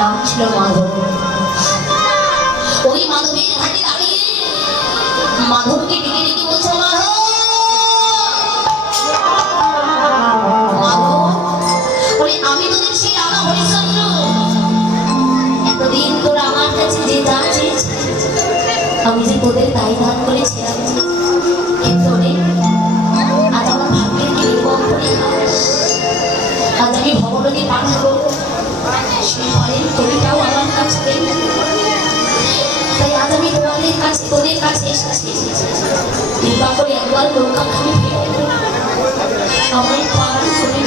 নাম ছিল মাধব। ওই মাধবের ঘাটে দাঁড়িয়ে মাধবকে ডেকে ডেকে বলছে, আমি তোদের সেই রাধা হরিশ্চন্দ্র, এতদিন তোরা আমার কাছে যে দান চেয়েছিস আমি যে তোদের তাই দান করেছিলাম, কিন্তু আজ আমার ভাগ্যের কি নির্মম পরিহাস। আজ আমি ভবনদী পাঠাবো, সেই ফলের কবিটাও আমার কাছে দেব। তাই আজ আমি তোদের কাছে এসেছি, কৃপা করে একবার নৌকা খালি আমার পার করে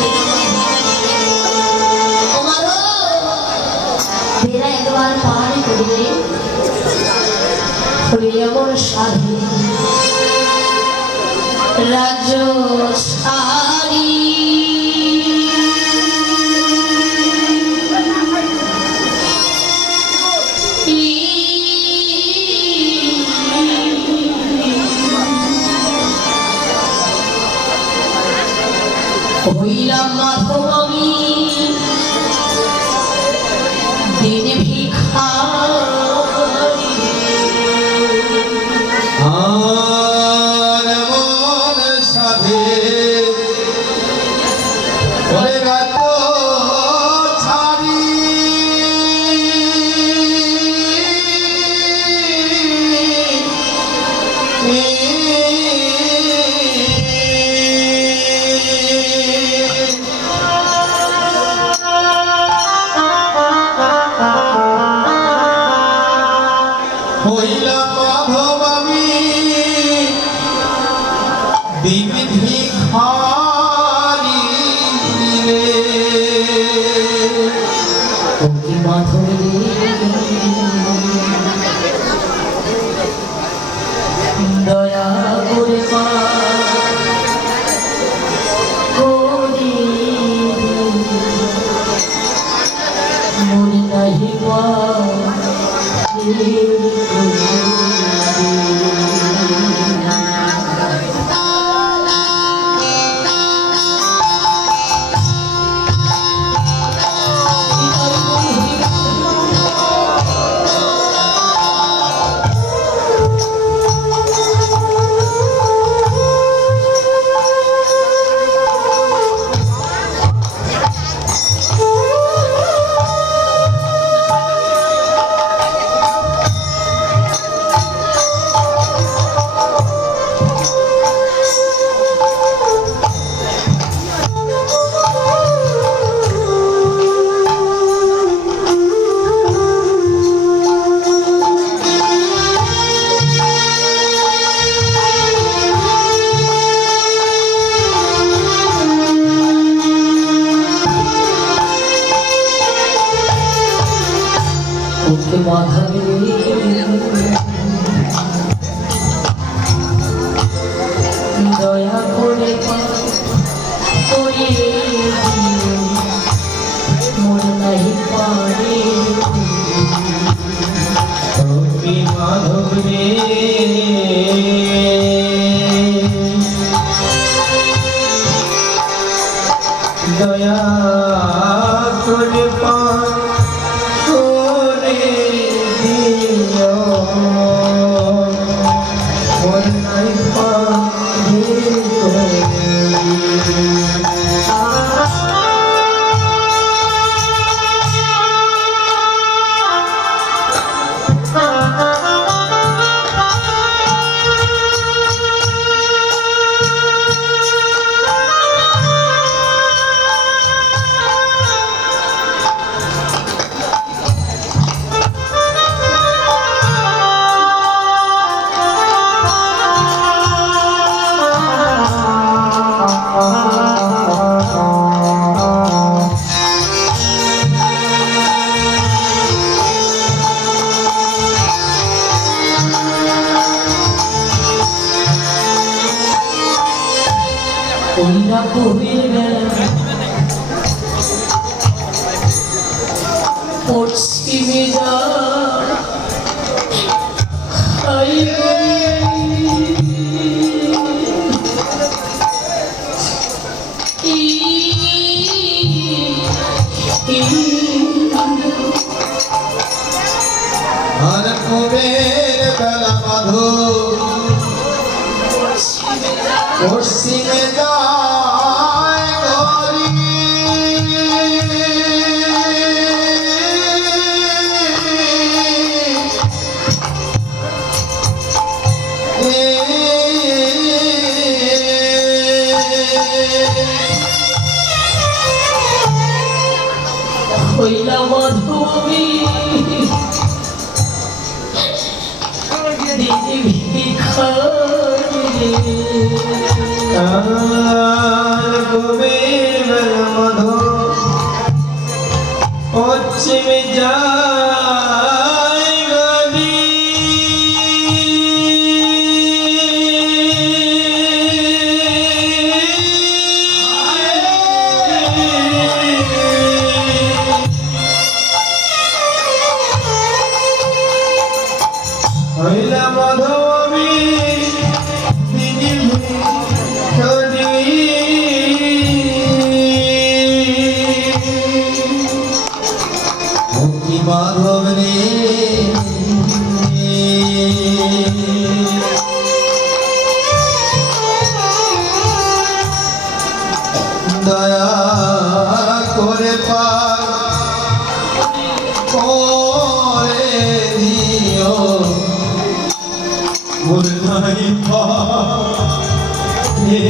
বেড়া একবার পার করিলে হইলে আমার স্বাধীন রাজ্য সারি। হইলাম মাধব আমি দিনে ভিখারি, আর মন সাধে ওরে গাত ছাড়ি, হইলাম মাধব আমি দিন ভিখারি রে। মাধব দয়া করে মা করি মনে নাহি মা মাধবী দয়া করে মনে নাহি পারে মাধব রে দয়া করে পশ্চিমে যা পশ্চিমে যায় গরি হইলা মধুমি দিদি ভিখারি গোবিন্দ মধু পশ্চিমে যায় গরি হইলা মধুমি দিদি ভিখারি ভক্তি মাধব রে দয়া করে পার করে দিও মুরনাই পারে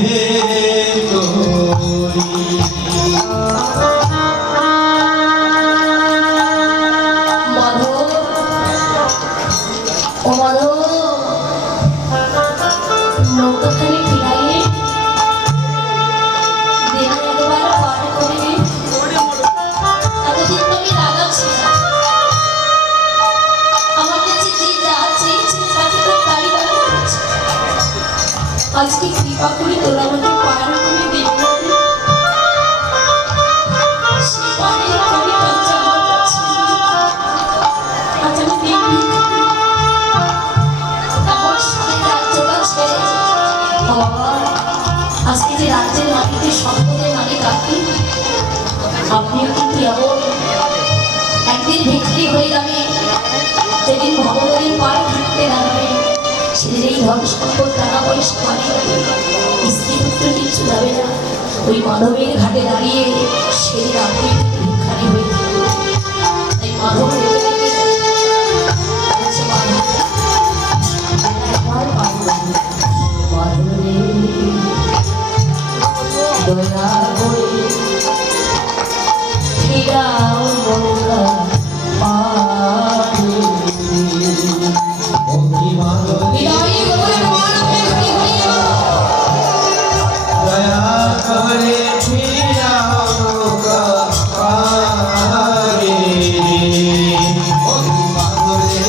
তোরি মাধব ও মাধব নৌকাখানি ফিরাইয়ে দেনা একবার পার করে দে এতদিন তো আমি রাগা ছিলাম আমার কাছে যে যা চেয়েছে তাকে তো তাই বার করেছে আজকে কৃপা করে তোরা আমাকে পার করে দে সে পারে আমি কাছে আমার কাছে আজ আমি দেখবি আমার সাথে রাজ্যটা ছেড়ে আজকে যে রাজ্যের মাটিতে সম্পদের মালিক আপনি আপনিও কিন্তু এমন একদিন ভিখারি হয়ে যাবে যেদিন ভগবানের পায়ে থাকতে দাঁড়াবে সেদিন এই ধন সম্পদ টাকা পয়সা পানি স্ত্রী পুত্র কিচ্ছু যাবে না ওই মাধবের ঘাটে দাঁড়িয়ে সেদিন আপনি ভিখারি হয়ে থাকবে তাই মাধব রেখে রেখে বলছে, মাধব, একবার পারবো না। মাধব রে, দয়া করে ফিরাও নৌকা পারে। ভক্তি মাধব বিদায়ী গোপনে তোমার নামে ঘুরি ঘুরিও। দয়া করে ফিরাও নৌকা পারে ভক্তি মাধব রে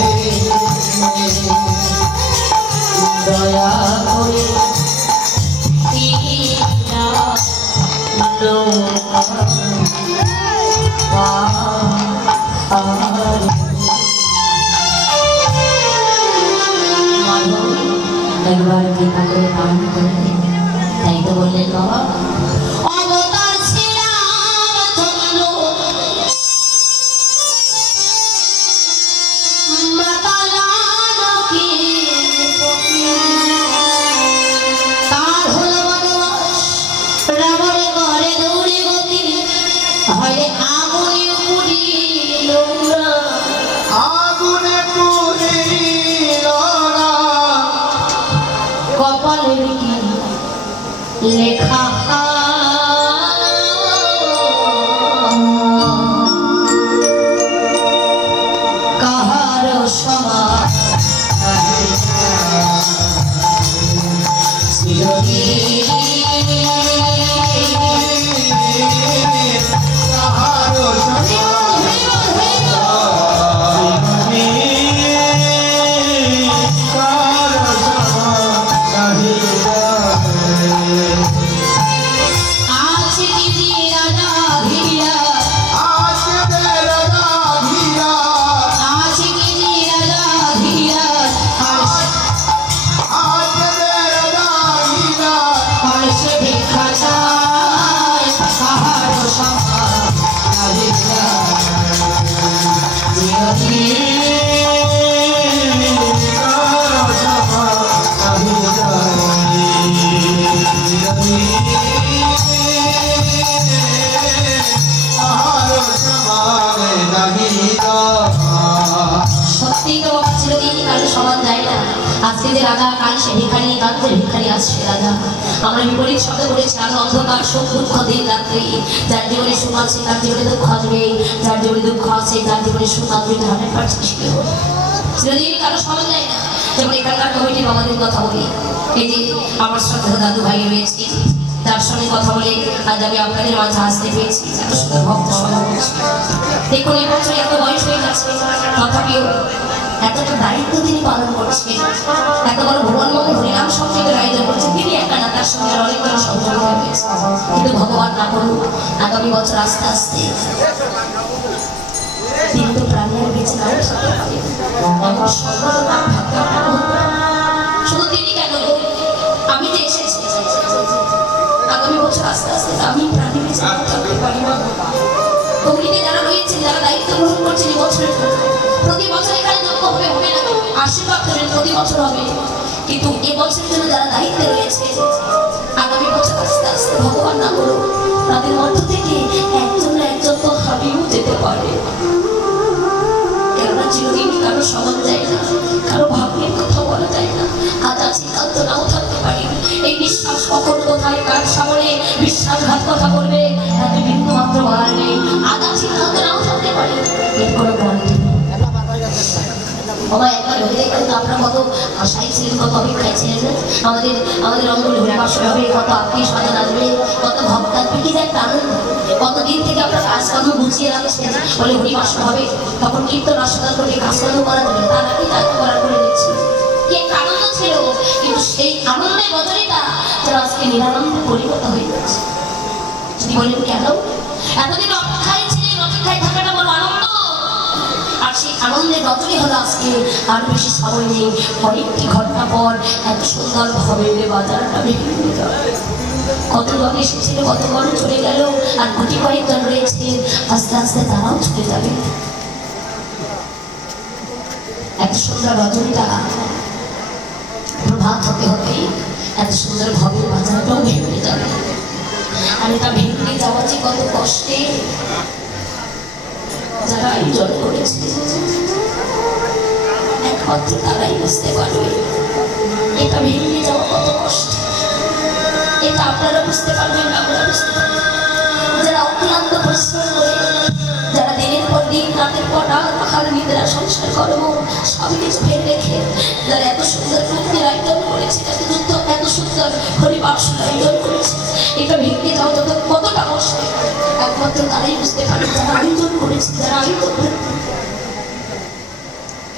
দয়া করে ফিরাও নৌকা পারে। মাধব একবার কৃপা করে পান করে দিন। তাই তো বললেন বাবা অবতার ছিলাম ধন্য তার হলো বনবাস রাবণ ঘরে দৌড়ে গতি হয় আগুনে পুড়িল না। আগুনে পুড়িল না কপালের কি লেখা কাহার সমাজ তাহার আছে কি রাজা ধীরা আছে কি রাজা ধীরা আর সে ভিক্ষা চায় কাহার সমাজ সে ভিখারি কাঁদতে ভিখারি আসছে রাজা। আমরা বিপরীত শব্দ বলেছি আলো অন্ধকার সুখ দুঃখ দিন রাত্রি। যার জীবনে সুখ আছে তার জীবনে দুঃখ আসবে, যার জীবনে দুঃখ আছে তার জীবনে সুখ আসবে। ধারণের পারছি চিরদিন কারো সমান যায় না। যেমন এখানকার কমিটির বাবাদের কথা বলি, এই যে আমার শ্রদ্ধা দাদু ভাই রয়েছে, তার সঙ্গে কথা বলে আজ আমি আপনাদের মাঝে আসতে পেরেছি। এত সুন্দর ভক্ত সভা করছি। দেখুন এই বছর এত বয়স হয়ে গেছে, তথাপিও এতটা দায়িত্ব তিনি পালন করছেন। এত বড় ভুবনমঙ্গল হরিনাম সংগীতের আয়োজন করছেন তিনি একা না, তার সঙ্গে আর অনেক বড় সহযোগিতা হয়েছে। কিন্তু ভগবান না করুন আগামী বছর আস্তে আস্তে তিনি তো প্রাণের বেঁচে নাও থাকতে পারেন। এমন সম্ভব তার ভাগ্য আপনার হতে পারে। শুধু তিনি কেন, আমি যে এসেছি আগামী বছর আস্তে আস্তে আমি প্রাণী বেঁচে নাও থাকতে পারি না। কমিটিতে যারা রয়েছেন, যারা দায়িত্ব গ্রহণ করছেন এই বছরের জন্য, প্রতি বছর এখানে যোগ্য হবে হবে না, আশীর্বাদ করেন প্রতি বছর হবে। কিন্তু এ বছরের জন্য যারা দায়িত্বে রয়েছে আগামী বছর আস্তে আস্তে ভগবান না করুক তাদের মধ্য থেকে একজন না একজন তো হারিয়েও যেতে পারে। কেননা চিরদিন কারো সমান যায় না, কারো ভাগ্যের কথা বলা যায় না। আজ আছি কাল তো নাও থাকতে পারি। এই বিশ্বাস কখন কোথায় কার সামনে বিশ্বাসঘাত কথা বলবে তাকে বিন্দু মাত্র বলার নেই। আজ আছি কাল তো নাও থাকতে পারি, এর কোনো গ্যারান্টি নেই। বাবা একবার হয়ে কিন্তু আপনারা কত আশায় ছিলেন, কত অপেক্ষায় ছিলেন। আমাদের অঙ্গল হরিবাস হবে, কত আত্মীয় স্বজন আসবে, কত ভক্ত আসবে, কি যে একটা আনন্দ। কতদিন থেকে আপনারা কাজকর্ম গুছিয়ে রাখছেন, বলে হরিবাস হবে, তখন কীর্তন আসকাল করে কাজকর্ম করা যাবে, তার আগে দায়িত্ব করার করে দিচ্ছি। কি একটা আনন্দ ছিল, কিন্তু সেই আনন্দের বদলেটা যেন আজকে নিরানন্দে পরিণত হয়ে যাচ্ছে। যদি বলেন কেন, এতদিন অপেক্ষায় ছিলেন, অপেক্ষায় থাকাটা বড় আনন্দ। আর সেই আনন্দের রজনী হলো আজকে আর বেশি সময় নেই, কয়েকটি ঘন্টা পর এত সুন্দর ভাবে বাজারটা ভেঙে যাবে। কতজন এসেছিল, কতজন চলে গেল, আর গুটি কয়েকজন রয়েছে, আস্তে আস্তে তারাও চলে যাবে। এত সুন্দর রজনীটা প্রভাত হতে হতে এত সুন্দর ভাবে বাজারটাও ভেঙে যাবে। আর এটা ভেঙে যাওয়া যে কত কষ্টে যারা আয়োজন করেছে একমাত্র তারাই বুঝতে পারবে এটা ভেঙে যাওয়া কত কষ্ট। এটা আপনারা বুঝতে পারবেন, আমরা বুঝতে পারবেন। যারা অক্লান্ত পরিশ্রম করে, যারা দিনের পর দিন রাতের পর রাত আহার নিদ্রা সংসার কর্ম সব কিছু ফেলে রেখে যারা এত সুন্দর মুক্তির আয়োজন করেছে, এত সুন্দর হরিবাসন আয়োজন করেছে, এটা ভেঙে যাওয়া যত কতটা কষ্ট একমাত্র তারাই বুঝতে পারে, যারা আয়োজন করেছে, যারা আয়োজন করে।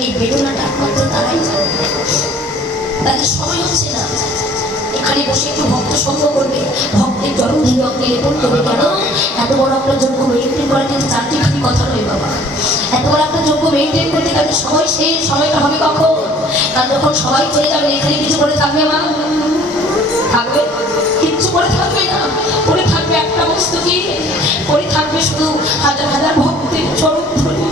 এই বেদনাটা একমাত্র তারাই জানে। তাদের সময় হচ্ছে না এখানে বসে একটু ভক্ত সঙ্গ করবে, ভক্তের জন্মদিন অগ্নি লেপন করবে। কেন এত বড় একটা যোগ্য মেনটেন করা কিন্তু চারটিখানি কথা নয় বাবা। এত বড় একটা যোগ্য মেনটেন করতে তাদের সময়, সেই সময়টা হবে কখন? কারণ যখন সবাই চলে যাবে এখানে কিছু করে থাকবে মা, থাকবে কিচ্ছু করে থাকবে না, করে থাকবে একটা বস্তু, কি করে থাকবে শুধু হাজার হাজার ভক্তের চরণ ধরে।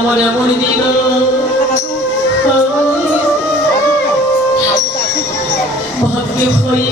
আমার এমন দিন ভাগ্যে ভয়